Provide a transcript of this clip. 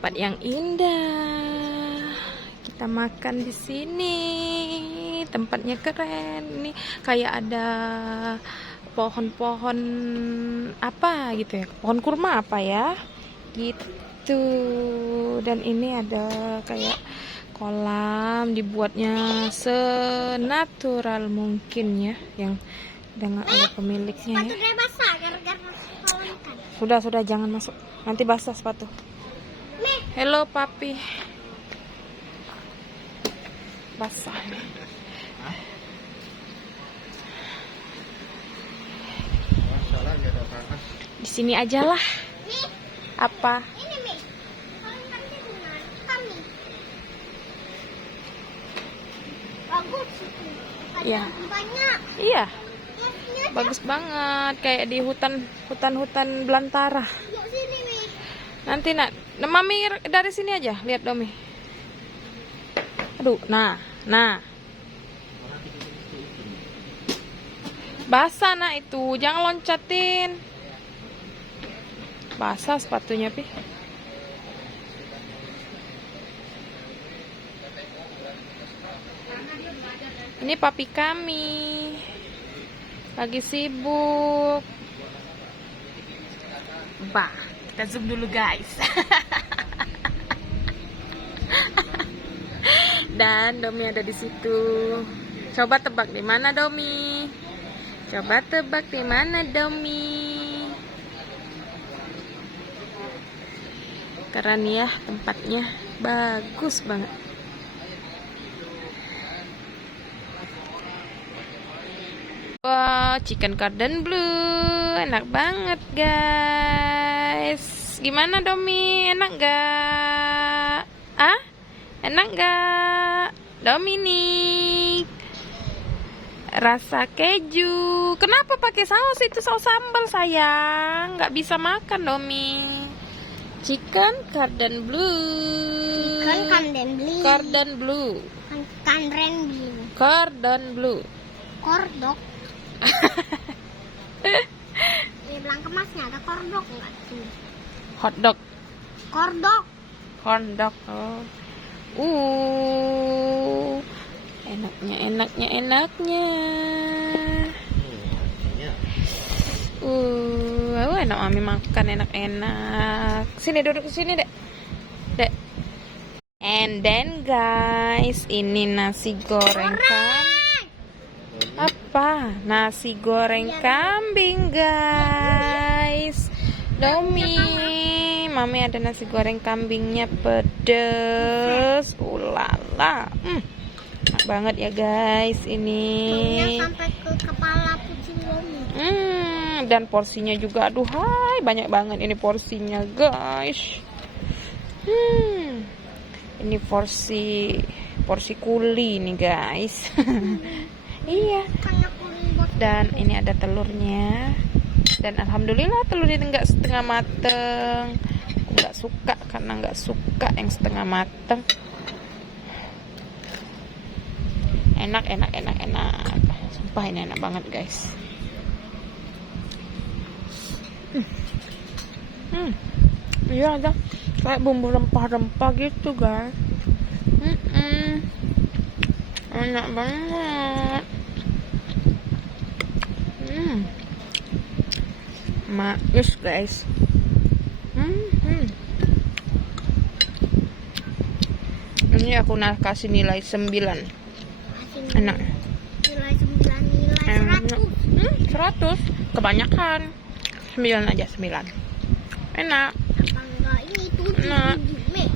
tempat yang indah. Kita makan di sini. Tempatnya keren. Nih kayak ada pohon-pohon apa gitu ya? Pohon kurma apa ya? Gitu. Dan ini ada kayak kolam, dibuatnya senatural mungkin ya, yang dengan oleh pemiliknya ya. Sudah jangan masuk, nanti basah sepatu. Hello papi, basah. Di sini aja lah. Apa? Bagus. Iya. Banyak. Iya. Bagus banget, kayak di hutan belantara. Yuk sini, Mi. Nanti nak, mami dari sini aja, lihat Domi. Aduh, nah. Basah nak itu, jangan loncatin. Basah sepatunya, Pi. Ini papi kami. Lagi sibuk. Bah, kita zoom dulu guys. Dan Domi ada di situ. Coba tebak di mana Domi? Coba tebak di mana Domi? Keren ya tempatnya, bagus banget. Wow, chicken cordon bleu, enak banget guys. Gimana Domi, enak gak? Ah, enak gak? Dominic, rasa keju. Kenapa pakai saus? Itu saus sambal sayang. Gak bisa makan Domi. Chicken cordon bleu. Chicken cordon bleu. Cordon bleu. Cordon bleu. Cordon bleu. Kordok. Ini bilang kemasnya ada kordok nggak sih? Hotdog. Kordok. Corn dog. Oh. Enaknya. Enak mami makan enak-enak. Sini duduk di sini, Dek. Dek. And then guys, ini nasi goreng kan? Apa? Nasi goreng kambing guys. Domi, mami ada nasi goreng kambingnya pedes. Ulala. Enak banget ya guys ini. Sampai ke kepala kucing Domi. Dan porsinya juga aduh hai, banyak banget ini porsinya guys. Ini porsi kuli nih guys. Iya. Dan ini ada telurnya. Dan alhamdulillah telurnya enggak setengah mateng. Aku enggak suka karena enggak suka yang setengah mateng. Enak. Sumpah ini enak banget guys. Iya ada kayak bumbu rempah-rempah gitu guys. Enak banget. Manis guys. Ini aku kasih nilai 9. Enak. Nilai 9, nilai 100. Kebanyakan. 9 aja, 9. Enak. Apa enggak ini 7, Enak. 7, Mi.